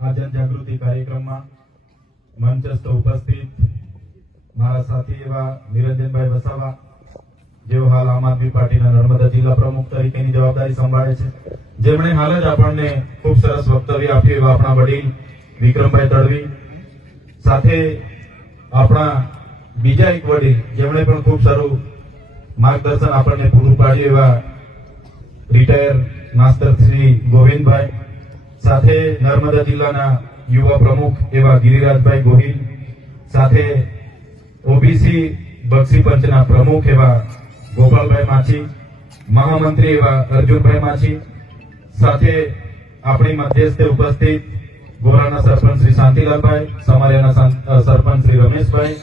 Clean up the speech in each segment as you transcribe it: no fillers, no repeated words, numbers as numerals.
આ જનજાગૃતિ કાર્યક્રમમાં મંચસ્થ ઉપસ્થિત મારા સાથી એવા નિરંજનભાઈ વસાવા, જેઓ હાલ આમ આદમી પાર્ટીના નર્મદા જિલ્લા પ્રમુખ તરીકેની જવાબદારી સંભાળે છે, જેમણે હાલ જ આપણને ખૂબ સરસ વક્તવ્ય આપ્યું એવા આપણા વડીલ વિક્રમભાઈ તડવી, સાથે આપણા બીજા એક વડીલ જેમણે પણ ખૂબ સારું માર્ગદર્શન આપણને પૂરું પાડ્યું એવા રિટાયર માસ્ટર શ્રી ગોવિંદભાઈ, સાથે નર્મદા જિલ્લાના યુવા પ્રમુખ એવા ગિરિરાજભાઈ ગોહિલ, સાથે ઓબીસી બક્ષી પંચના પ્રમુખ એવા ગોપાલભાઈ માછી, મહામંત્રી એવા અર્જુનભાઈ માછી, સાથે આપણી મધ્યસ્થે ઉપસ્થિત ગોરાના સરપંચ શ્રી શાંતિલાલભાઈ, સમારિયાના સરપંચ શ્રી રમેશભાઈ,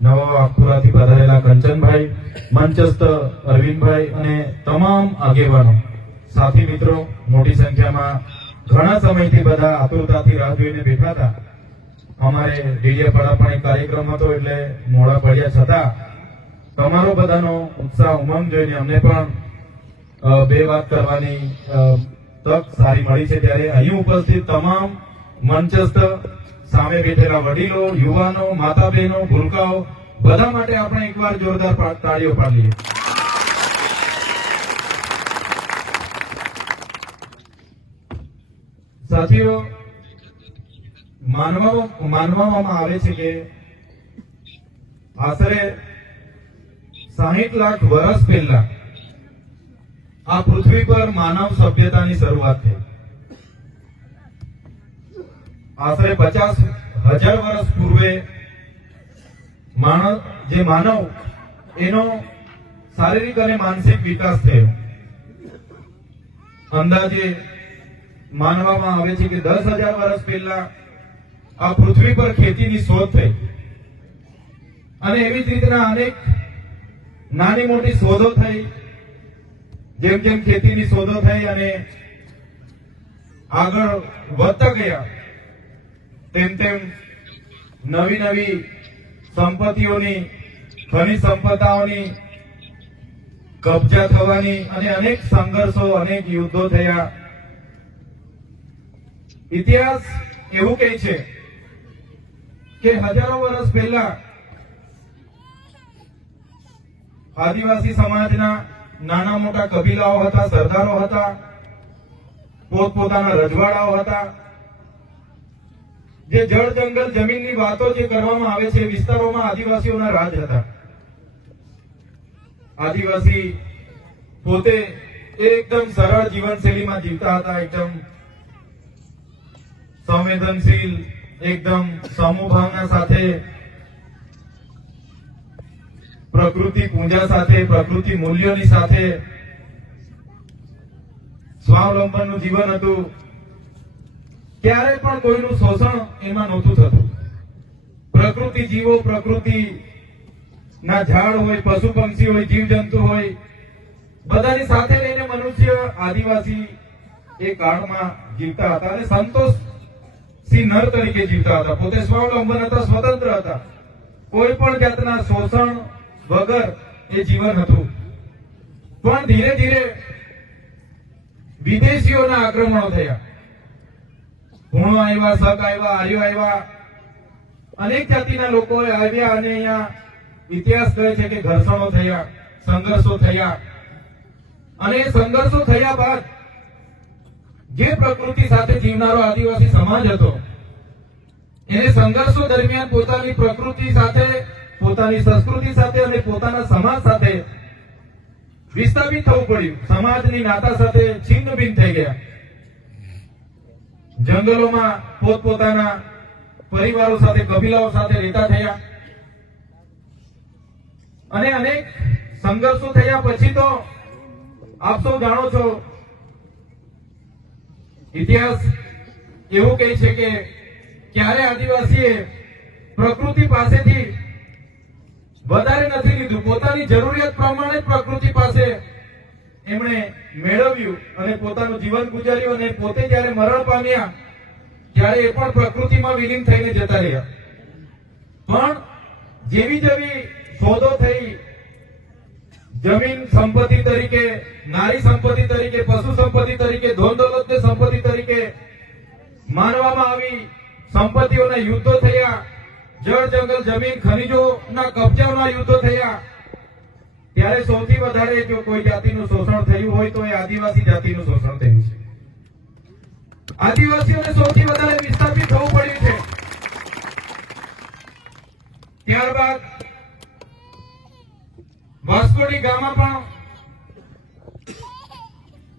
નવા આખપુરાથી પધારેલા કંચનભાઈ, મંચસ્થ અરવિંદભાઈ અને તમામ આગેવાનો, સાથી મિત્રો, મોટી સંખ્યામાં ઘણા સમયથી બધા આતુરતાથી રાહ જોઈને બેઠા હતા. અમારે ડીડીયાપાડા પણ એક કાર્યક્રમ હતો એટલે મોડા પડ્યા છતાં તમારો બધાનો ઉત્સાહ ઉમંગ જોઈને અમને પણ બે વાત કરવાની તક સારી મળી છે. ત્યારે અહીં ઉપસ્થિત તમામ મંચસ્થ સામે બેઠેલા વડીલો, યુવાનો, માતા બહેનો, ભૂલકાઓ બધા માટે આપણે એકવાર જોરદાર તાળીઓ પાડીએ. સાથીઓ, માનવામાં આવે છે કે આશરે 60 લાખ વર્ષ પહેલા આ પૃથ્વી પર માનવ સભ્યતાની શરૂઆત થઈ. આશરે 50,000 વર્ષ પૂર્વે માનવ એનો શારીરિક અને માનસિક વિકાસ થયો. અંદાજે માનવામાં આવે છે કે 10,000 વર્ષ પહેલા આ પૃથ્વી પર ખેતીની શોધ થઈ અને એવી જ રીતના અનેક નાની મોટી શોધો થઈ. જેમ જેમ ખેતીની શોધો થઈ અને આગળ વધતા ગયા તેમ તેમ નવી નવી સંપત્તિઓની, ખનિજ સંપદાઓની કબજા થવાની અને અનેક સંઘર્ષો, અનેક યુદ્ધો થયા. ઇતિહાસ એવું કહે છે કે હજારો વર્ષ પહેલા આદિવાસી સમાજના નાના મોટા કબીલાઓ હતા, સરદારો હતા, પોતપોતાના રજવાડાઓ હતા. જે જળ જંગલ જમીનની વાતો જે કરવામાં આવે છે, વિસ્તારોમાં આદિવાસીઓના રાજ હતા. આદિવાસી પોતે એકદમ સરળ જીવનશૈલીમાં જીવતા હતા, એકદમ સંવેદનશીલ, એકદમ સમૂહ ભાવના સાથે, પ્રકૃતિ પૂજા સાથે, પ્રકૃતિ મૂલ્યોની સાથે સ્વાવલંબનનું જીવન હતું. ક્યારે પણ કોઈનું શોષણ એમાં નહોતું થતું. પ્રકૃતિ જીવો, પ્રકૃતિ ના ઝાડ હોય, પશુ પક્ષી હોય, જીવજંતુ હોય, બધાની સાથે રહીને મનુષ્ય, આદિવાસી એ કાળમાં જીવતા હતા અને સંતોષી નર તરીકે જીવતા હતા. પોતે સ્વાવલંબન હતા, સ્વતંત્ર હતા. કોઈ પણ જાતના શોષણ વગર એ જીવન હતું. પણ ધીરે ધીરે વિદેશીઓના આક્રમણો થયા. હુણો આવ્યા, શક આવ્યા, આર્યો આવ્યા, અનેક જાતિના લોકો આવ્યા અને અહીંયા ઇતિહાસ કહે છે કે ઘર્ષણો થયા, સંઘર્ષો થયા. અને સંઘર્ષો થયા બાદ જે પ્રકૃતિ સાથે જીવનારો આદિવાસી સમાજ હતો એને સંઘર્ષો દરમિયાન પોતાની પ્રકૃતિ સાથે, પોતાની સંસ્કૃતિ સાથે અને પોતાના સમાજ સાથે વિસ્થાપિત થવું પડ્યું. સમાજની નાતા સાથે છિન્ન ભિન્ન થઈ ગયા. જંગલોમાં પોતપોતાના પરિવારો સાથે, કબીલાઓ સાથે રહેતા થયા અને અનેક સંઘર્ષો થયા પછી તો આપ સૌ જાણો છો, ઇતિહાસ એવું કહે છે કે ક્યારે આદિવાસીએ પ્રકૃતિ પાસેથી વધારે નથી લીધું, પોતાની જરૂરિયાત પ્રમાણે પ્રકૃતિ પાસે એમણે મેળવ્યું અને પોતાનું જીવન ગુજાર્યું. અને પોતે જયારે મરણ પામ્યા ત્યારે એ પણ પ્રકૃતિમાં વિલીન થઈને જતા રહ્યા. પણ જેવી જેવી શોધો થઈ, જમીન સંપત્તિ તરીકે, નારી સંપત્તિ તરીકે, પશુ સંપત્તિ તરીકે, ધન દોલતની સંપત્તિ તરીકે માનવામાં આવી સંપત્તિઓના યુદ્ધો થયા, જળ જંગલ જમીન ખનીજોના કબજાઓના યુદ્ધો થયા, ત્યારે સૌથી વધારે જો કોઈ જાતિનું શોષણ થયું હોય તો એ આદિવાસી જાતિનું શોષણ થયું છે. આદિવાસીઓને સૌથી વધારે વિસ્થાપિત થવું પડ્યું છે. ત્યારબાદ વાસ્કો ડી ગામા પણ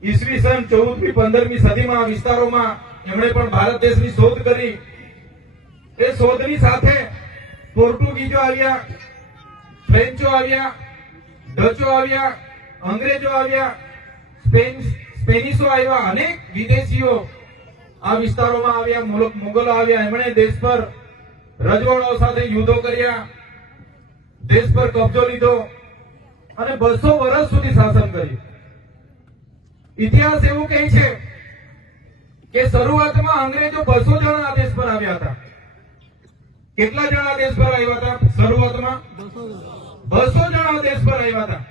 ઈસવીસન 14મી 15મી સદીમાં વિસ્તારોમાં એમણે પણ ભારત દેશની શોધ કરી. એ શોધની સાથે પોર્ટુગીઝો આવ્યા, ફ્રેન્ચો આવ્યા, ડચો આવ્યા, અંગ્રેજો આવ્યા, સ્પેનિશો આવ્યા, અનેક વિદેશીઓ આ વિસ્તારોમાં આવ્યા, મુગલો આવ્યા. એમણે દેશ પર રજવાડાઓ સાથે યુદ્ધો કર્યા, દેશ પર કબજો લીધો અને 200 વર્ષ સુધી શાસન કર્યું. ઇતિહાસ એવું કહે છે કે શરૂઆતમાં અંગ્રેજો 200 જણા આ દેશ પર આવ્યા હતા. કેટલા જણા દેશ પર આવ્યા હતા? શરૂઆતમાં 200 જણા દેશ પર આવ્યા હતા.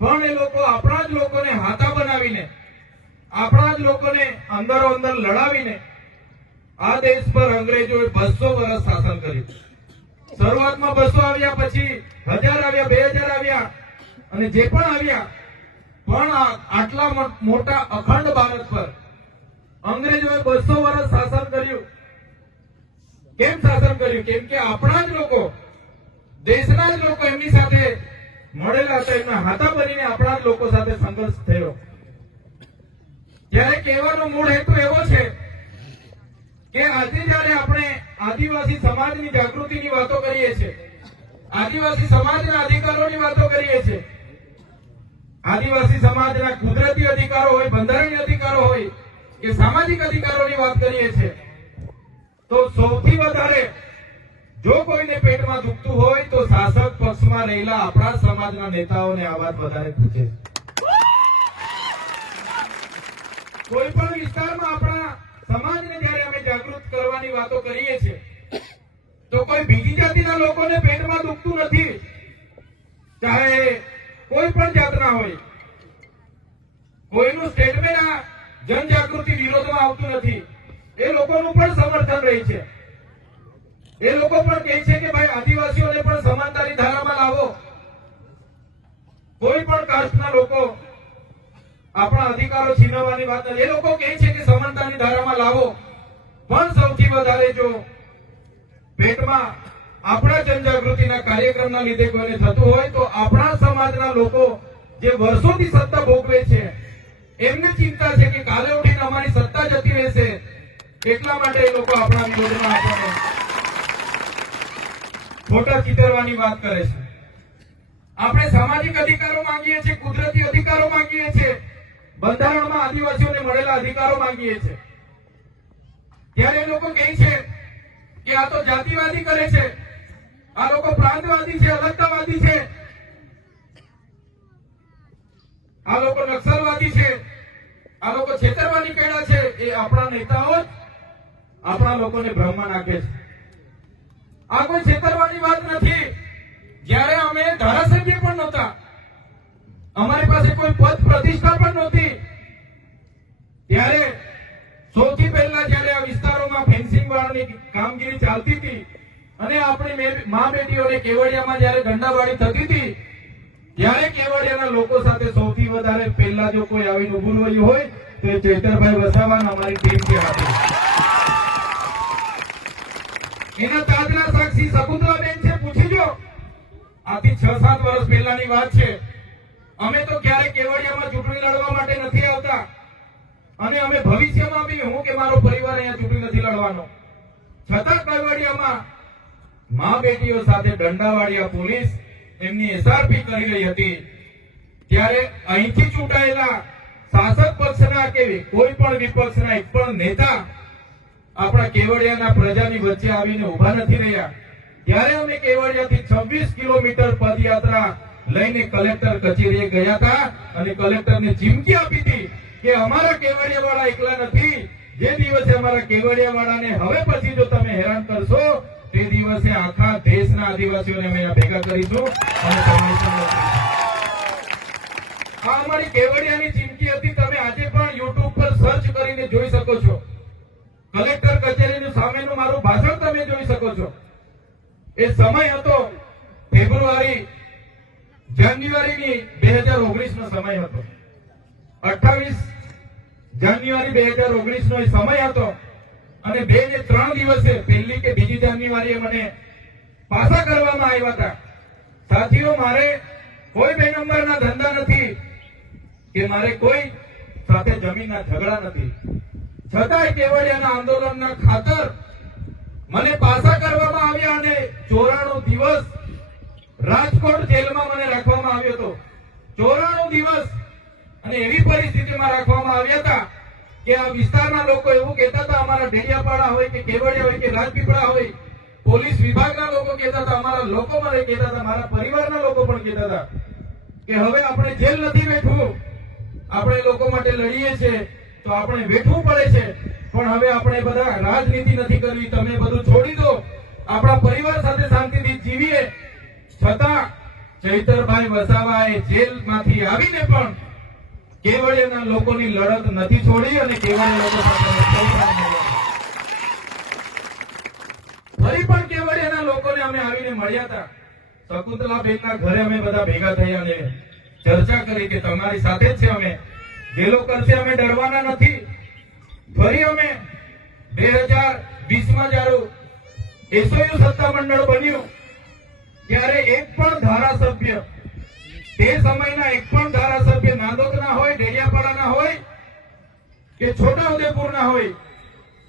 પણ એ લોકો આપણા જ લોકોને હાથા બનાવીને, આપણા જ લોકોને અંદરો અંદર લડાવીને આ દેશ પર અંગ્રેજોએ 200 વર્ષ શાસન કર્યું. શરૂઆતમાં 200 આવ્યા, પછી 1000 આવ્યા, 2000 આવ્યા અને જે પણ આવ્યા, પણ આટલા મોટા અખંડ ભારત પર અંગ્રેજોએ 200 વર્ષ શાસન કર્યું. કેમ શાસન કર્યું? કેમ કે આપણા જ લોકો, દેશના જ લોકો એમની સાથે મળેલા હતા, એમના હાથા બનીને આપણા જ લોકો સાથે સંઘર્ષ થયો. ત્યારે કહેવાનો મૂળ હેતુ એવો છે કે આજે જયારે આપણે આદિવાસી સમાજની જાગૃતિની વાતો કરીએ છીએ, આદિવાસી સમાજના અધિકારોની વાતો કરીએ છીએ, આદિવાસી સમાજના કુદરતી અધિકારો હોય, બંધારણીય અધિકારો હોય કે સામાજિક અધિકારોની વાત કરીએ છીએ, તો સૌથી વધારે જો કોઈને પેટમાં દુખતું હોય તો શાસક પક્ષમાં રહેલા આપણા સમાજના નેતાઓને આ વાત વધારે પૂછે. કોઈ પણ વિસ્તારમાં આપણા સમાજને જ્યારે અમે જાગૃત કરવાની વાતો કરીએ છીએ તો કોઈ બીજી જાતિના લોકોને પેટમાં દુખતું નથી, ચાહે કોઈ પણ જાતના હોય. કોઈનું સ્ટેટમેન્ટ આ જનજાગૃતિ વિરોધમાં આવતું નથી. એ લોકોનું પણ સમર્થન રહે છે. એ લોકો પણ કહે છે કે ભાઈ આદિવાસીઓને પણ સમાનતાની ધારામાં લાવો. કોઈ પણ કાસ્ટના લોકો આપણા અધિકારો છીનવવાની વાત નથી. એ લોકો કહે છે કે સમાનતાની ધારામાં લાવો. પણ સૌથી વધારે જો પેટમાં આપણા જનજાગૃતિના કાર્યક્રમના લીધે કોઈને થતું હોય તો આપણા સમાજના લોકો જે વર્ષોથી સત્તા ભોગવે છે એમને ચિંતા છે કે કાલે ઉઠીને અમારી સત્તા જતી રહેશે, એટલા માટે એ લોકો આપણા વિરોધમાં આપણને ખોટા ચિતરવાની વાત કરે છે. આપણે સામાજિક અધિકારો માંગીએ છીએ, કુદરતી અધિકારો માંગીએ છીએ, બંધારણમાં આદિવાસીઓને મળેલા અધિકારો માંગીએ છીએ. ત્યારે એ લોકો કહે છે કે આ તો જાતિવાદી કરે છે, આ લોકો પ્રાંતવાદી છે, અલગતાવાદી છે, આ લોકો નક્સલવાદી છે, આ લોકો છેતરવાની કર્યા છે. એ આપણા નેતાઓ જ આપણા લોકોને ભ્રમમાં નાખે છે. આ કોઈ છેતરવાની વાત નથી. જ્યારે અમે ધારાસભ્ય પણ નહોતા, અમારી પાસે કોઈ પદ પ્રતિષ્ઠા પણ નહોતી, ત્યારે સૌથી પહેલા જ્યારે આ વિસ્તારોમાં ફેન્સિંગ વાળાની કામગીરી ચાલતી હતી અને આપણી મા બેટીઓને કેવડિયામાં જ્યારે દંડાવાળી થતી હતી, ત્યારે કેવડિયાના લોકો સાથે સૌથી વધારે પહેલા જો કોઈ આવીને ઉભું રહ્યું હોય તો એ ચેતરભાઈ વસાવાના અમારી ટીમ છે. એના તાજના સાક્ષી શકુંતલાબેન છે, પૂછી જો. આથી 6-7 વર્ષ પહેલાની વાત છે. અમે તો ક્યારે કેવડિયામાં ચૂંટણી લડવા માટે નથી આવતા અને અમે ભવિષ્યમાં બી, હું કે મારો પરિવાર અહીંયા ચૂંટણી નથી લડવાનો, છતાં કેવડિયામાં મા બેટીઓ સાથે દંડાવાળિયા પોલીસ એમની એસઆરપી કરી રહી હતી. ત્યારે અહીંથી ચૂંટાયેલા શાસક પક્ષના કે કોઈ પણ વિપક્ષના એક પણ નેતા આપણા કેવડિયાના પ્રજાની વચ્ચે આવીને ઉભા નથી રહ્યા. ત્યારે અમે કેવડિયાથી 26 કિલોમીટર પદયાત્રા લઈને કલેક્ટર કચેરીએ ગયા હતા અને કલેક્ટરને ચીમકી આપી હતી કે અમારા કેવડિયાવાળા એકલા નથી. જે દિવસે અમારા કેવડિયાવાળાને હવે પછી જો તમે હેરાન કરશો તે દિવસે આખા દેશના આદિવાસીઓને અમે ભેગા કરીશું અને આ અમારી કેવડિયાની ચીમકી હતી. તમે આજે પણ યુટ્યુબ પર સર્ચ કરીને જોઈ શકો છો. કલેક્ટર કચેરીનું સામેનું મારું ભાષણ તમે જોઈ શકો છો. એ સમય હતો જાન્યુઆરીની 2019 નો સમય હતો. 28 જાન્યુઆરી 2019 નો એ સમય હતો અને 2 ને 3 દિવસે પહેલી કે બીજી જાન્યુઆરીએ મને પાછા કરવામાં આવ્યા હતા. સાથીઓ, મારે કોઈ 2 નંબરના ધંધા નથી કે મારે કોઈ સાથે જમીનના ઝઘડા નથી. છતાંય કેવડિયાના આંદોલનના ખાતર મને પાછા કરવામાં આવ્યા અને 94 દિવસ રાજકોટ જેલમાં મને રાખવામાં આવ્યો હતો. 94 દિવસ અને એવી પરિસ્થિતિમાં રાખવામાં આવ્યા હતા કે આ વિસ્તારના લોકો એવું કહેતા હતા, અમારા ડેડિયાપાડા હોય કે કેવડિયા હોય કે રાજપીપળા હોય, પોલીસ વિભાગના લોકો કહેતા હતા, અમારા લોકો મને કહેતા હતા, મારા પરિવારના લોકો પણ કહેતા હતા કે હવે આપણે જેલ નથી બેઠવું, આપણે લોકો માટે લડીએ છીએ તો આપણે બેઠવું પડે છે, પણ હવે આપણે બધા રાજનીતિ નથી કરવી, તમે બધું છોડી દો, આપણા પરિવાર સાથે શાંતિથી જીવીએ. છતાં ચૈતરભાઈ વસાવાએ જેલમાંથી આવીને પણ કેવડિયાના લોકોની લડત નથી છોડી અને કેવડિયા લોકો સાથે ફરી પણ કેવડિયાના લોકોને અમે આવીને મળ્યા હતા. શકુંતલાબેનના ઘરે અમે બધા ભેગા થયા અને ચર્ચા કરી કે તમારી સાથે જ છે, અમે જેલો કરશે, અમે ડરવાના નથી. ફરી અમે 2020માં જ્યારે એસઓયુ સત્તામંડળ બન્યું ત્યારે એક પણ ધારાસભ્ય, તે સમયના એક પણ ધારાસભ્ય નાંદોદના હોય, ડેડિયાપાડાના હોય કે છોટાઉદેપુરના હોય,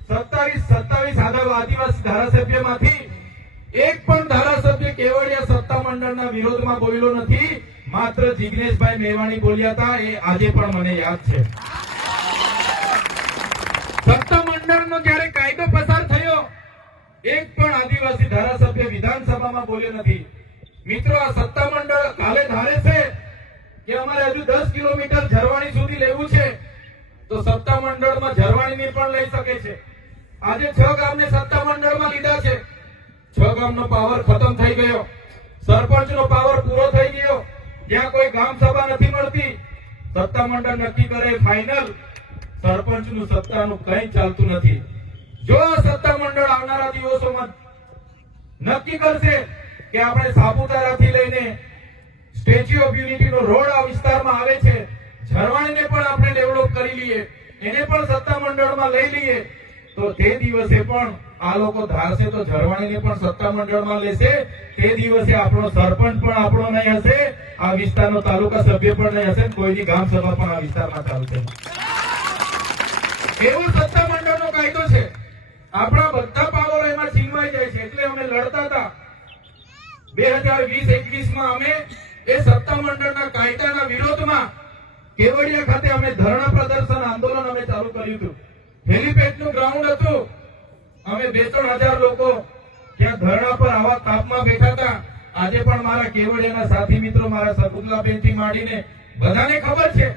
27 આદિવાસી ધારાસભ્યમાંથી એક પણ ધારાસભ્ય કેવડિયા સત્તામંડળના વિરોધમાં બોલ્યો નથી. માત્ર જિગ્નેશભાઈ મેવાણી બોલ્યા હતા. એ આજે પણ મને યાદ છે. સત્તામંડળનો જ્યારે કાયદો પસાર થયો, એક પણ આદિવાસી ધારાસભ્ય વિધાનસભામાં બોલ્યો નથી. મિત્રો, આ સત્તામંડળ કાલે ધારે છે કે અમારે હજુ 10 કિલોમીટર ઝરવાણી સુધી લેવું છે તો સત્તામંડળમાં ઝરવાણીને પણ લઈ શકે છે. આજે 6 ગામને સત્તામંડળમાં લીધા છે. 6 ગામનો પાવર ખતમ થઈ ગયો, સરપંચનો પાવર પૂરો થઈ ગયો. જ્યાં કોઈ ગામ સભા નથી મળતી, સત્તામંડળ નક્કી કરે ફાઇનલ, સરપંચનું સત્તાનું કંઈ ચાલતું નથી. જો આ સત્તામંડળ આવનારા દિવસોમાં નક્કી કરશે કે આપણે સાપુતારાથી લઈને સ્ટેચ્યુ ઓફ યુનિટીનો રોડ આ વિસ્તારમાં આવે છે, ઝરવાણીને પણ આપણે ડેવલપ કરી લઈએ, એને પણ સત્તામંડળમાં લઈ લઈએ, તો તે દિવસે પણ આ લોકો ધારશે તો ઝરવાણીને પણ સત્તામંડળમાં લેશે. તે દિવસે આપણો સરપંચ પણ આપણો નહીં હશે, આ વિસ્તારનો તાલુકા સભ્ય પણ નહીં હશે, કોઈની ગામ સભા પણ આ વિસ્તારમાં ચાલશે. એવો સત્તામંડળનો કાયદો છે. આપણા બધા પાવરો એમાં છીનવાઈ જાય છે. એટલે અમે લડતા હતા. 2020-21માં અમે એ સત્તામંડળના કાયદાના વિરોધમાં કેવડિયા ખાતે અમે ધરણા પ્રદર્શન આંદોલન અમે ચાલુ કર્યું હતું. હેલિપેડનું ગ્રાઉન્ડ હતું. અમે 2-3 હજાર લોકો ત્યાં ધરણા પર આવા તાપમાં બેઠા હતા. આજે પણ મારા કેવડિયાના સાથી મિત્રો, મારા શકુંતલાબેનથી માંડીને બધાને ખબર છે,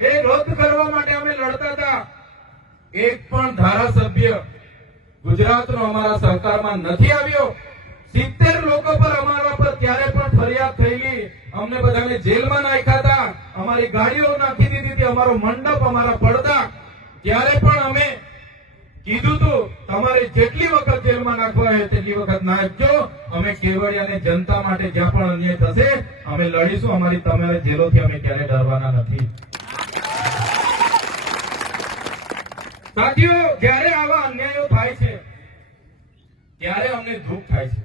એ રદ કરવા માટે અમે લડતા હતા. એક પણ ધારાસભ્ય ગુજરાતનો અમારા સરકારમાં નથી આવ્યો. 70 લોકો પર અમારા પર ત્યારે પણ ફરિયાદ થયેલી, અમને બધાને જેલમાં નાખ્યા હતા, અમારી ગાડીઓ નાખી દીધી હતી, અમારો મંડપ, અમારા પડદા. ત્યારે પણ અમે કીધું હતું તમારે જેટલી વખત જેલમાં નાખવા હોય તેટલી વખત નાખજો, અમે કેવડિયાને જનતા માટે જ્યાં પણ અન્યાય થશે અમે લડીશું, અમારી તમારે જેલોથી અમે ક્યારે ડરવાના નથી. સાથીઓ, જ્યારે આવા અન્યાયો થાય છે ત્યારે અમને દુઃખ થાય છે.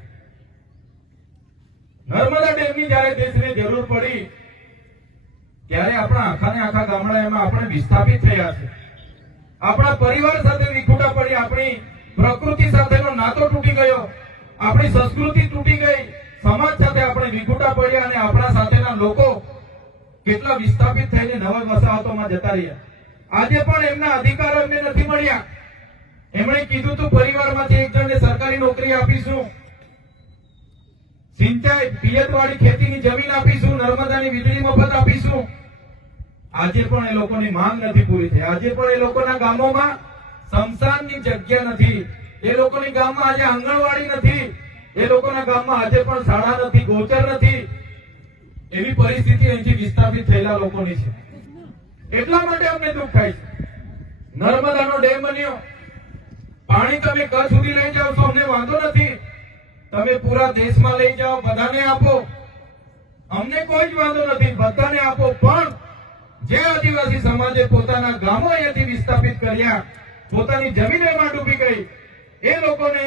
નર્મદા ડેમની જ્યારે દેશને જરૂર પડી ત્યારે આપણા આખા ગામડા એમાં આપણે વિસ્થાપિત થયા છે. આપણા પરિવાર સાથે વિખૂટા પડી, આપણી પ્રકૃતિ સાથેનો નાતો તૂટી ગયો, આપણી સંસ્કૃતિ તૂટી ગઈ, સમાજ સાથે આપણે વિખૂટા પડ્યા અને આપણા સાથેના લોકો કેટલા વિસ્થાપિત થઈને નવા વસાહતોમાં જતા રહ્યા. આજે પણ એમના અધિકારો એમને નથી મળ્યા. એમણે કીધું હતું પરિવારમાંથી એક જણને સરકારી નોકરી આપીશું, સિંચાઈ પિયત વાળી ખેતીની જમીન આપીશું, નર્મદાની વીજળી મફત આપીશું. આજે પણ એ લોકોની માંગ નથી પૂરી થઈ. આજે પણ એ લોકોના ગામોમાં સ્મશાનની જગ્યા નથી. એ લોકોની ગામમાં આજે આંગણવાડી નથી. એ લોકોના ગામમાં આજે પણ શાળા નથી, ગોચર નથી. એવી પરિસ્થિતિ અહીંથી વિસ્થાપિત થયેલા લોકોની છે. એટલા માટે અમને દુઃખ થાય છે. નર્મદાનો ડેમ બન્યો, પાણી તમે કચ્છ સુધી લઈ જાઓ તો અમને વાંધો નથી, તમે પૂરા દેશમાં લઈ જાઓ, બધાને આપો, અમને કોઈ જ વાંધો નથી, બધાને આપો. પણ જે આદિવાસી સમાજે પોતાના ગામો અહીંયાથી વિસ્થાપિત કર્યા, પોતાની જમીનો એમાં ડૂબી ગઈ, એ લોકોને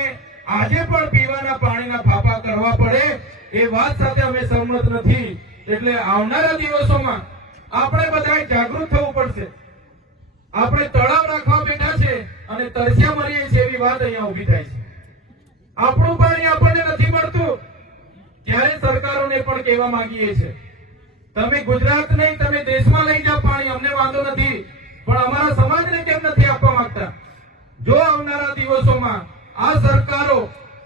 આજે પણ પીવાના પાણીના ફાફા કરવા પડે એ વાત સાથે અમે સહમત નથી. એટલે આવનારા દિવસોમાં આપણે બધાએ જાગૃત થવું પડશે. આપણે તળાવ રાખવા બેઠા છે અને તરસ્યા મરીએ છીએ એવી વાત અહીંયા ઉભી થાય છે. આપણું પાણી આપણને નથી મળતું ત્યારે સરકારોને પણ કહેવા માંગીએ છીએ, તમે ગુજરાત નહીં તમે દેશમાં લઈ જાઓ પાણી, અમને વાંધો નથી, પણ અમારા સમાજને કેમ નથી આપવા માંગતા? જો આવનારા દિવસોમાં આ સરકારો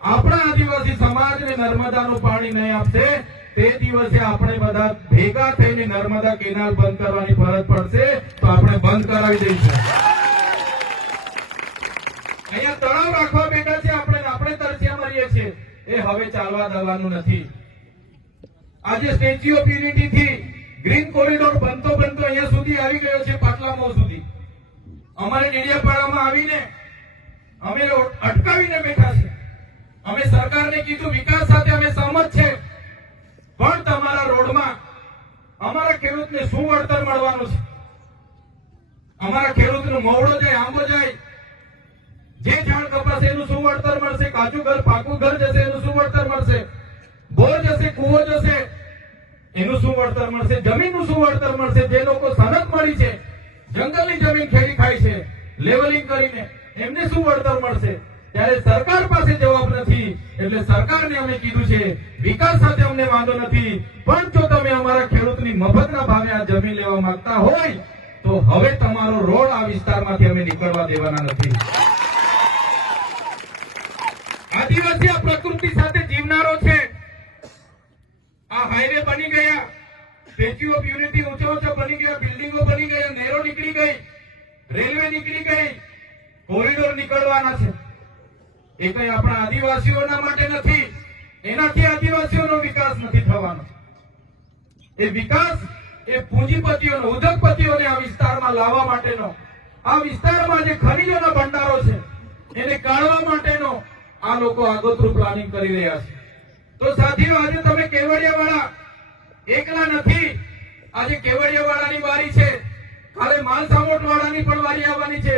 આપણા આદિવાસી સમાજને નર્મદાનું પાણી નહીં આપશે, તે દિવસે આપણે બધા ભેગા થઈને નર્મદા કેનાલ બંધ કરવાની ફરજ પડશે, તો આપણે બંધ કરાવી દઈશું. અહીંયા તળાવ રાખવા બેઠા છે આપણે તરસ્યા મરીએ છીએ, એ હવે ચાલવા દેવાનું નથી. આજે સ્ટેચ્યુ ઓફ યુનિટી થી ગ્રીન કોરિડોર બનતો અહીંયા સુધી આવી ગયો છે, પાટલા મોં સુધી. અમારે ડેડિયાપાડામાં આવીને અમે અટકાવીને બેઠા છે. અમે સરકારને કીધું વિકાસ સાથે અમે સહમત છે, પણ તમારા રોડમાં અમારા ખેડૂતને શું વળતર મળવાનું છે? અમારા ખેડૂતનું મોવડો જાય, આંબો જાય, જે ઝાડ કપાશે એનું શું વળતર મળશે? કાચું ઘર પાકું ઘર જશે એનું શું વળતર મળશે? બોર જશે, કૂવો જશે એનું શું વળતર મળશે? જમીનનું શું વળતર મળશે? જે લોકો સનદ મળી છે, જંગલની જમીન ખેડી ખાય છે લેવલિંગ કરીને, એમને શું વળતર મળશે? ત્યારે સરકાર પાસે જવાબ નથી. એટલે સરકારને અમે કીધું છે વિકાસ સાથે અમને વાંધો નથી, પણ જો તમે અમારા ખેડૂતની મફતના ભાવે આ જમીન લેવા માંગતા હોય તો હવે તમારો રોડ આ વિસ્તારમાંથી અમે નીકળવા દેવાના નથી. આદિવાસી આ પ્રકૃતિ સાથે જીવનારો છે. આ હાઈવે બની ગયા, સ્ટેચ્યુ ઓફ યુનિટી ઊંચા બની ગયા, બિલ્ડિંગો બની ગયા, નહેરો નીકળી ગઈ, રેલવે નીકળી ગઈ, કોરિડોર નીકળવાના છે. એ કઈ આપણા આદિવાસીઓના માટે નથી, એનાથી આદિવાસીઓનો વિકાસ નથી થવાનો. એ વિકાસ એ પૂંજીપતિઓનો, ઉદ્યોગપતિઓને આ વિસ્તારમાં લાવવા માટેનો, આ વિસ્તારમાં જે ખનીજોના ભંડારો છે એને કાઢવા માટેનો આ લોકો આગોતરું પ્લાનિંગ કરી રહ્યા છે. તો સાથીઓ, આજે તમે કેવડિયાવાળા એકલા નથી. આજે કેવડિયાવાળાની વારી છે, કાલે માલસામોટ વાળાની પણ વારી આવવાની છે,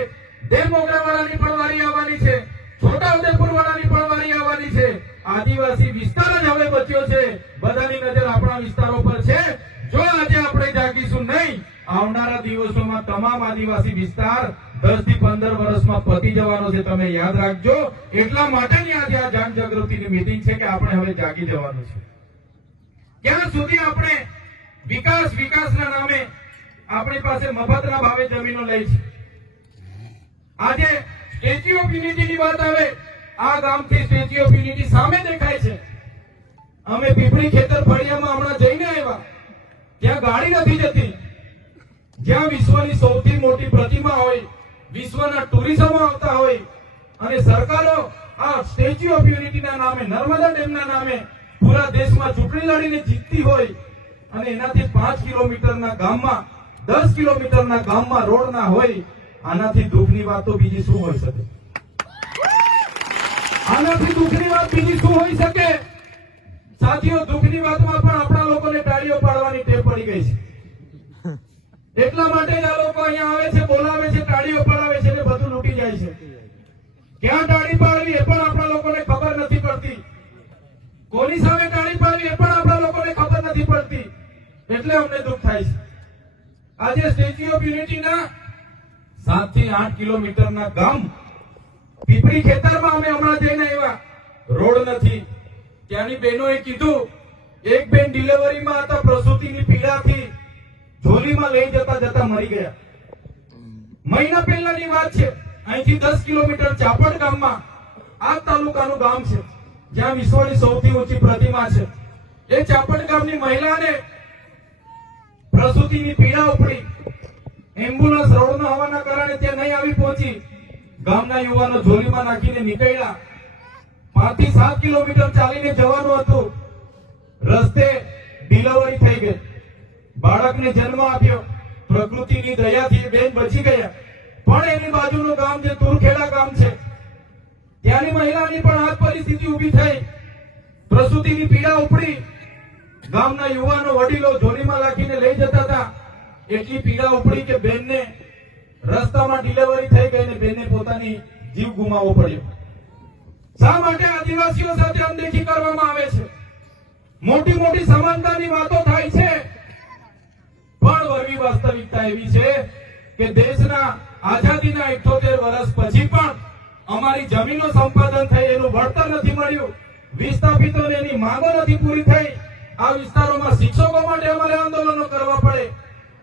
દેવમોગરા વાળાની પણ વારી આવવાની છે, છોટાઉદેપુર વાળાની પણ વારી આવવાની છે. આદિવાસી વિસ્તાર જ હવે બચ્યો છે. બધાની નજર આપણા વિસ્તારો પર છે. જો આજે આપણે જાગીશું નહીં, આવનારા દિવસોમાં તમામ આદિવાસી વિસ્તાર 10 થી 15 વર્ષમાં પતી જવાનો છે. તમે યાદ રાખજો. એટલા માટેની આજે આ જાણ જાગૃતિની મીટિંગ છે કે આપણે હવે જાગી જવાનું છે. ક્યાં સુધી આપણે વિકાસના નામે આપણી પાસે મફતના ભાવે જમીનો લઈ છે? આજે સ્ટેચ્યુ ઓફ યુનિટીની વાત આવે, આ ગામથી સ્ટેચ્યુ ઓફ યુનિટી સામે દેખાય છે. અમે પીપળી ખેતર ફળિયામાં હમણાં જઈને આવ્યા, ત્યાં ગાડી નથી જતી. જ્યાં વિશ્વની સૌથી મોટી પ્રતિમા હોય, વિશ્વના ટુરિઝમો આવતા હોય, અને સરકારો આ સ્ટેચ્યુ ઓફ યુનિટીના નામે, નર્મદા ડેમના નામે પૂરા દેશમાં ચૂંટણી લડીને જીતતી હોય, અને એનાથી 5 કિલોમીટરના ગામમાં, 10 કિલોમીટરના ગામમાં રોડ ના હોય, આનાથી દુઃખની વાત તો બીજી શું હોઈ શકે? આનાથી દુઃખની વાત બીજી શું હોઈ શકે? સાથીઓ, દુઃખની વાતમાં પણ આપણા લોકોને તાળીઓ પાડવાની ટેવ પડી ગઈ છે. એટલા માટે જ આ લોકો અહીંયા આવે છે, બોલાવે છે, તાળીઓ પડાવે છે અને બધું લૂંટી જાય છે. ક્યાં તાળી પાડવી એ પણ આપણા લોકોને ખબર નથી પડતી. કોની સામે તાળી પાડવી એ પણ આપણા લોકોને ખબર નથી પડતી. એટલે અમને દુઃખ થાય છે. આજે સ્ટેચ્યુ ઓફ યુનિટીના 7 થી 8 કિલોમીટરના ગામ પીપળી ખેતરમાં અમે હમણાં જઈને આવ્યા, રોડ નથી. ત્યાંની બહેનોએ કીધું, એક બેન ડિલિવરીમાં હતા, પ્રસૂતિની પીડાથી ઝોલીમાં લઈ જતા મરી ગયા. મહિના પહેલાની વાત છે. અહીંથી 10 કિલોમીટર ચાપડ ગામમાં, આ તાલુકાનું ગામ છે, જ્યાં વિશ્વની સૌથી ઊંચી પ્રતિમા છે. એ ચાપડ ગામની મહિલાને પ્રસૂતિની પીડા ઉપડી. એમ્બ્યુલન્સ રોડ ન હોવાના કારણે ત્યાં નહીં આવી પહોંચી. ગામના યુવાનો ઝોલીમાં નાખીને નીકળ્યા. 5 થી 7 કિલોમીટર ચાલીને જવાનું હતું. રસ્તે ડિલિવરી થઈ ગઈ, બાળકને જન્મ આપ્યો. પ્રકૃતિની દયાથી બેન બચી ગયા. પણ એની બાજુનું ગામ જે તુરખેડા ગામ છે, અમારી મહિલાની પણ આ પરિસ્થિતિ ઊભી થઈ, પ્રસૂતિની પીડા ઉપડી, ગામના યુવાનો વડીલો ઝોલીમાં રાખીને લઈ જતા હતા, એટલી પીડા ઉપડી કે બેનને રસ્તામાં ડિલિવરી થઈ ગઈ ને બેનને પોતાની જીવ ગુમાવવો પડ્યો. શા માટે આદિવાસીઓ સાથે અનદેખી કરવામાં આવે છે? મોટી મોટી સમાનતાની વાતો થાય છે, પણ વરવી વાસ્તવિકતા એવી છે કે દેશના આઝાદીના 78 વર્ષ પછી પણ અમારી જમીનો સંપાદન થઈ, એનું વળતર નથી મળ્યું, વિસ્થાપિતોને એની માંગો નથી પૂરી થઈ. આ વિસ્તારોમાં શિક્ષકો માટે અમારે આંદોલનો કરવા પડે,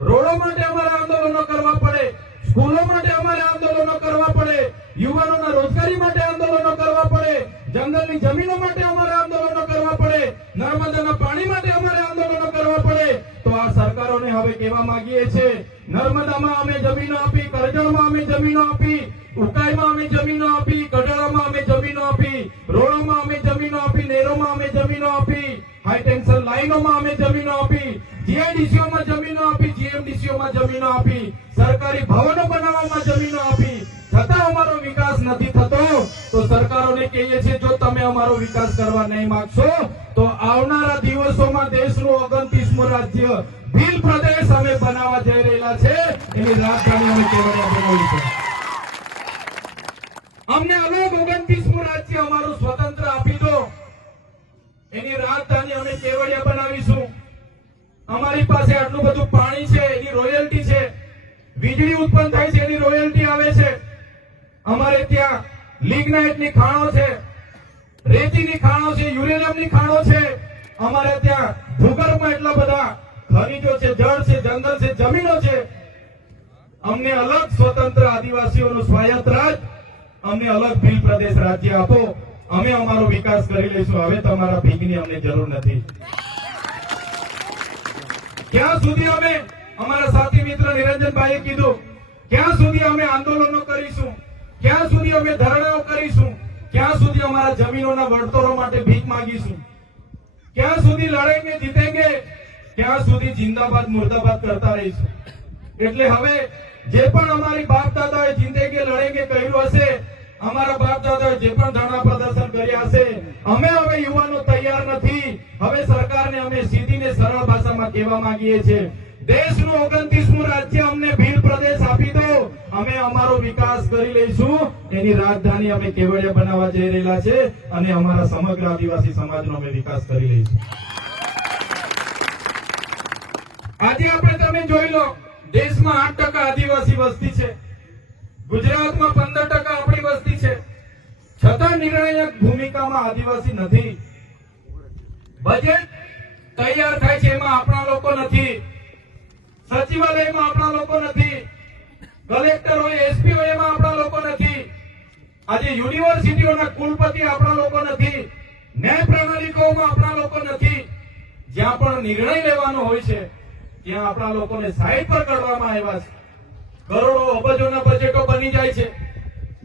રોડો માટે અમારે આંદોલનો કરવા પડે, સ્કૂલો માટે અમારે આંદોલનો કરવા પડે, યુવાનોના રોજગારી માટે આંદોલનો કરવા પડે, જંગલની જમીનો માટે અમારે આંદોલનો કરવા પડે, નર્મદાના પાણી માટે અમારે આંદોલનો કરવા પડે. તો આ સરકારોને હવે કહેવા માંગીએ છીએ, નર્મદામાં અમે જમીનો આપી, કરજણમાં અમે જમીનો આપી, ઉકાઈમાં અમે જમીનો આપી, ગઢડામાં અમે જમીનો આપી, રોડોમાં અમે જમીનો આપી, નેરોમાં અમે જમીનો આપી, હાઈ ટેન્શન લાઈનોમાં અમે જમીનો આપી, જીઆઈડીસીઓમાં જમીનો આપી, જીએમડીસીઓમાં જમીનો આપી, સરકારી ભવનો બનાવવામાં જમીનો આપી, છતાં અમારો વિકાસ નથી થતો. તો સરકારોને કહીએ છીએ, જો તમે અમારો વિકાસ કરવા નહીં માંગશો તો આવનારા દિવસોમાં દેશનું 29મું રાજ્ય ભીલ પ્રદેશ અમે બનાવવા જઈ રહેલા છે, એની રાજધાની અમે કેવડિયા બનાવી છે. અમને અલગ 29મું રાજ્ય અમારું સ્વતંત્ર આપી દો, એની રાજધાની અમે કેવડિયા બનાવીશું. અમારી પાસે આટલું બધું પાણી છે, એની રોયલ્ટી છે, વીજળી ઉત્પન્ન થાય છે, એની રોયલ્ટી આવે છે. અમારે ત્યાં લિગ્નાઇટની ખાણો છે, રેતીની ખાણો છે, યુરેનિયમની ખાણો છે. અમારે ત્યાં ભૂગર્ભમાં એટલા બધા ખનીજો છે, જળ છે, જંગલ છે, જમીનો છે. અમને અલગ સ્વતંત્ર આદિવાસીઓનું સ્વાયત્ત રાજ, અમને અલગ ભીલ પ્રદેશ રાજ્ય આપો, અમે અમારો વિકાસ કરી લઈશું. હવે તમારા ભીગની અમને જરૂર નથી. ક્યાં સુધી અમે, અમારા સાથી મિત્ર નિરંજનભાઈએ કીધું, ક્યાં સુધી અમે આંદોલનો કરીશું, ક્યાં સુધી અમે ધરણાઓ કરીશું, ક્યાં સુધી અમારા જમીનોના વળતરો માટે ભીખ માંગીશું, ક્યાં સુધી લડેંગે જીતેંગે, ક્યાં સુધી જિંદાબાદ મુર્દાબાદ કરતા રહીશું. એટલે હવે જે પણ અમારી બાપ દાદાએ જિંદગી લડેંગે કહ્યું હશે, અમારા બાપ દાદાએ જે પણ ધરણા પ્રદર્શન કર્યા હશે, અમે હવે યુવાનો તૈયાર નથી. હવે સરકારને અમે સીધી ને સરળ ભાષામાં કહેવા માંગીએ છીએ, દેશનું 29મું રાજ્ય અમને ભીલ પ્રદેશ આપી દો, અમે અમારો વિકાસ કરી લઈશું. એની રાજધાની અમે કેવડિયા બનાવવા જઈ રહેલા છે અને અમારા સમગ્ર આદિવાસી સમાજનો અમે વિકાસ કરી લઈશું. આજે આપણે તમે જોઈ લો, દેશમાં 8% આદિવાસી વસ્તી છે, ગુજરાતમાં 15% આપણી વસ્તી છે, છતાં નિર્ણાયક ભૂમિકામાં આદિવાસી નથી. બજેટ તૈયાર થાય છે, એમાં આપણા લોકો નથી, સચિવાલયમાં આપણા લોકો નથી, કલેક્ટર હોય, એસપી હોય, એમાં આપણા લોકો નથી. આજે યુનિવર્સિટીઓના કુલપતિ આપણા લોકો નથી, ન્યાય પ્રણાલિકાઓમાં આપણા લોકો નથી. જ્યાં પણ નિર્ણય લેવાનો હોય છે ત્યાં આપણા લોકોને સાઈડ પર કરવામાં આવ્યા છે. કરોડો અબજોના બજેટો બની જાય છે,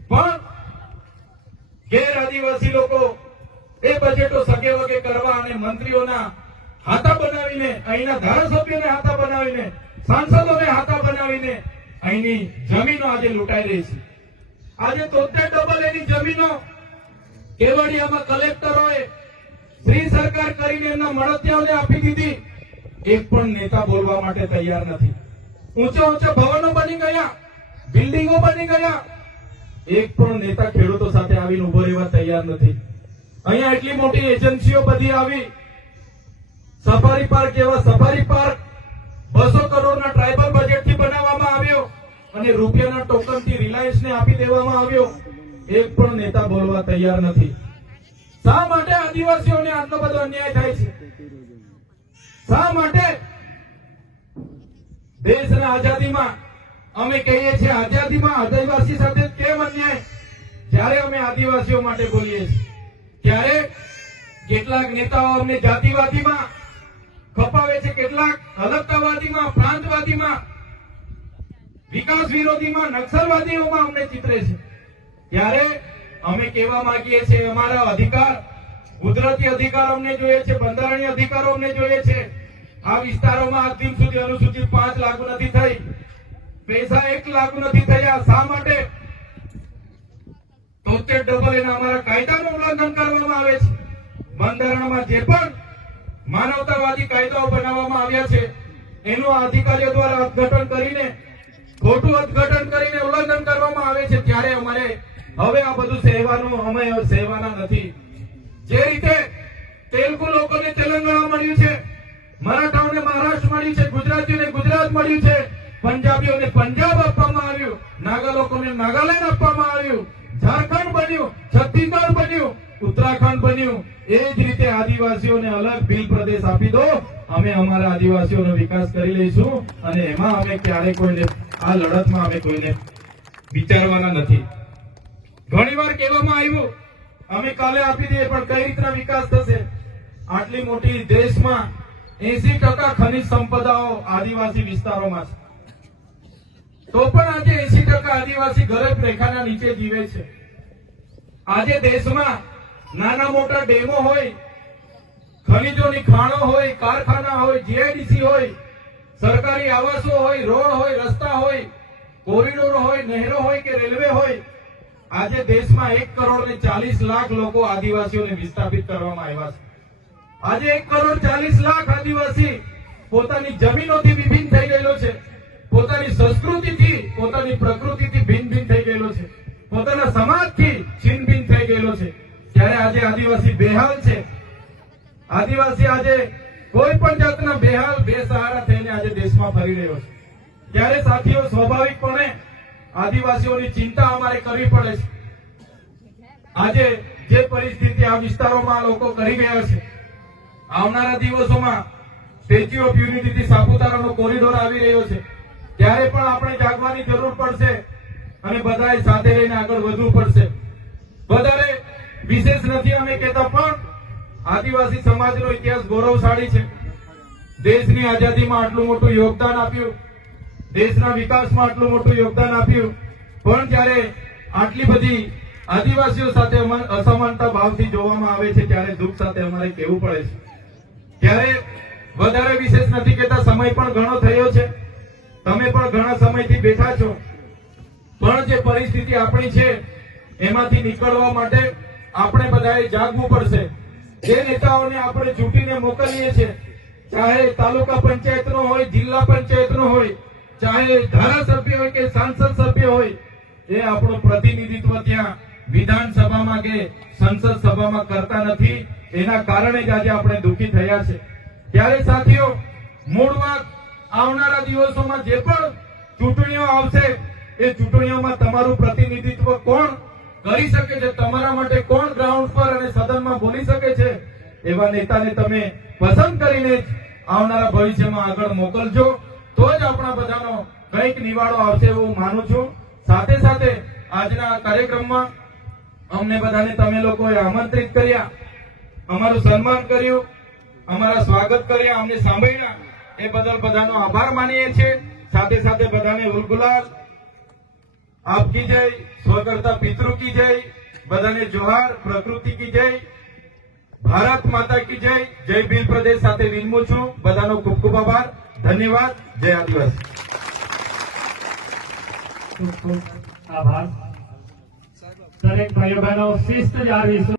પણ ગેર આદિવાસી લોકો એ બજેટો સગે વગે કરવા અને મંત્રીઓના હાથા બનાવીને, અહીંના ધારાસભ્યોને હાથા બનાવીને, સાંસદોને હાથા બનાવીને અહીંની જમીનો આજે લૂંટાઈ રહી છે. આજે 73 એની જમીનો કેવડિયામાં કલેક્ટરોએ શ્રી સરકાર કરીને એમના મળતિયાઓને આપી દીધી. એક પણ નેતા બોલવા માટે તૈયાર નથી. ઊંચા ઊંચા ભવનો બની ગયા, બિલ્ડિંગો બની ગયા, એક પણ નેતા ખેડૂતો સાથે આવીને ઉભો રહેવા તૈયાર નથી. અહીંયા એટલી મોટી એજન્સીઓ બધી આવી, સફારી પાર્ક એવા સફારી પાર્ક 200 કરોડના ટ્રાઇબલ બજેટથી બનાવવામાં આવ્યો અને રૂપિયાના ટોકનથી રિલાયન્સને આપી દેવામાં આવ્યો. એક પણ નેતા બોલવા તૈયાર નથી. શા માટે આદિવાસીઓને આટલો બધો અન્યાય થાય છે? શા માટે દેશના આઝાદીમાં અમે કહીએ છીએ, આઝાદીમાં આદિવાસી સાથે કેમ અન્યાય? જ્યારે અમે આદિવાસીઓ માટે બોલીએ છીએ ત્યારે કેટલાક નેતાઓ અમને જાતિવાદીમાં ખપાવે છે, કેટલાક અલગતાવાદીમાં, પ્રાંતવાદીમાં, વિકાસ વિરોધીમાં, નક્સલવાદીઓમાં અમને ચિતરે છે. ત્યારે અમે કહેવા માંગીએ છીએ, અમારા અધિકાર, કુદરતી અધિકાર અમને જોઈએ છે, બંધારણીય અધિકારો અમને જોઈએ છે. આ વિસ્તારોમાં આજ દિન સુધી અનુસૂચિત 5 લાગુ નથી થઈ, પૈસા 1 લાગુ નથી થયા. શા માટે? 73 અમારા કાયદા બંધારણમાં જે પણ માનવતાવાદી કાયદાઓ બનાવવામાં આવ્યા છે એનું અધિકારીઓ દ્વારા અર્થઘટન કરીને ખોટું અર્થઘટન કરીને ઉલ્લંઘન કરવામાં આવે છે, ત્યારે અમારે હવે આ બધું સહેવાનું અમે સહેવાના નથી. જે રીતે તેલુગુ લોકોને તેલંગાણા મળ્યું છે, મરાઠાઓને મહારાષ્ટ્ર મળ્યું છે, ગુજરાતીઓને ગુજરાત મળ્યું છે, પંજાબીઓને પંજાબ આપવામાં આવ્યું, નાગા લોકોને નાગાલેન્ડ આપવામાં આવ્યું, ઝારખંડ બન્યું, છત્તીસગઢ બન્યું, ઉત્તરાખંડ બન્યું. એ જ રીતે આદિવાસીઓને અલગ ભીલ પ્રદેશ આપી દો, અમે અમારા આદિવાસીઓનો વિકાસ કરી લઈશું અને એમાં અમે ક્યારે કોઈને આ લડતમાં અમે કોઈને વિચારવાના નથી. ઘણીવાર કહેવામાં આવ્યું અમે કાલે આપી દઈએ, પણ કઈ રીતના વિકાસ થશે? આટલી મોટી દેશમાં 80% ખનિજ સંપદાઓ આદિવાસી વિસ્તારોમાં છે, તો પણ આજે 80% આદિવાસી ગરીબ રેખાના નીચે જીવે છે. આજે દેશમાં નાના મોટા ડેમો હોય, ખનીજોની ખાણો હોય, કારખાના હોય, જીઆઈડીસી હોય, સરકારી આવાસો હોય, રોડ હોય, રસ્તા હોય, કોરિડોર હોય, નહેરો હોય કે રેલવે હોય. આજે દેશમાં 1,40,00,000 લોકો આદિવાસીઓને વિસ્થાપિત કરવામાં આવ્યા છે. આજે 1,40,00,000 આદિવાસી પોતાની જમીનોથી વિભિન્ન થઈ ગયેલો છે, પોતાની સંસ્કૃતિથી, પોતાની પ્રકૃતિથી ભિન્ન ભિન્ન થઈ ગયેલો છે, પોતાના સમાજથી છિન્ન ભિન્ન થઈ ગયેલો છે. ત્યારે આજે આદિવાસી બેહાલ છે. આદિવાસી આજે કોઈ પણ જાતના બેહાલ બેસહારા થઈને આજે દેશમાં ફરી રહ્યો છે. ત્યારે સાથીઓ, સ્વાભાવિકપણે આદિવાસીઓની ચિંતા અમારે કરવી પડે છે. આજે જે પરિસ્થિતિ આ વિસ્તારોમાં લોકો કરી ગયા છે, આવનારા દિવસોમાં સ્ટેચ્યુ ઓફ યુનિટીથી સાપુતારાનો કોરિડોર આવી રહ્યો છે, ત્યારે પણ આપણે જાગવાની જરૂર પડશે અને બધાએ સાથે રહીને આગળ વધવું પડશે. વધારે વિશેષ નથી અમે કહેતા, પણ આદિવાસી સમાજનો ઇતિહાસ ગૌરવશાળી છે. દેશની આઝાદીમાં આટલું મોટું યોગદાન આપ્યું, દેશના વિકાસમાં આટલું મોટું યોગદાન આપ્યું, પણ જ્યારે આટલી બધી આદિવાસીઓ સાથે અસમાનતા ભાવથી જોવામાં આવે છે, ત્યારે દુઃખ સાથે અમારે કહેવું પડે છે. ત્યારે વધારે વિશેષ નથી કહેતા, સમય પણ ઘણો થયો છે, તમે પણ ઘણા સમયથી બેઠા છો, પણ જે પરિસ્થિતિ આપણી છે એમાંથી નીકળવા માટે આપણે બધાએ જાગવું પડશે. જે નેતાઓને આપણે ચૂંટીને મોકલીએ છીએ, ચાહે તાલુકા પંચાયતનો હોય, જિલ્લા પંચાયતનો હોય, ચાહે ધારાસભ્ય હોય કે સાંસદ સભ્ય હોય, એ આપણું પ્રતિનિધિત્વ ત્યાં વિધાનસભામાં કે સંસદ સભામાં કરતા નથી. એના કારણે જ આજે આપણે દુઃખી થયા છે. ત્યારે સાથીઓ, મૂળ વાત, આવનારા દિવસોમાં જે પણ ચૂંટણીઓ આવશે, એ ચૂંટણીઓમાં તમારું પ્રતિનિધિત્વ કોણ કરી શકે છે, તમારા માટે કોણ ગ્રાઉન્ડ પર અને સદનમાં બોલી શકે છે, એવા નેતાને તમે પસંદ કરીને જ આવનારા ભવિષ્યમાં આગળ મોકલજો, તો જ આપણા બધાનો કંઈક નિવાડો આવશે એવું માનું છું. સાથે સાથે આજના કાર્યક્રમમાં અમને બધાને તમે લોકોએ આમંત્રિત કર્યા, અમારું સન્માન કર્યું, અમારા સ્વાગત કર્યા, અમને સાંભળ્યા, એ બદલ બધાનો આભાર માનીએ છીએ. સાથે સાથે બધાને ઉલગુલાલ, આપકી જય, સ્વકર્તા પિતૃ કી જય, બધાને જોહાર, પ્રકૃતિ કી જય, ભારત માતા કી જય. જય ભીલ પ્રદેશ સાથે વિનમું છું. બધાનો ખૂબ ખૂબ આભાર, ધન્યવાદ. જય આદિવાસી. ખૂબ ખૂબ આભાર. દરેક ભાઈઓ બહેનો શિસ્ત જાળવીશું.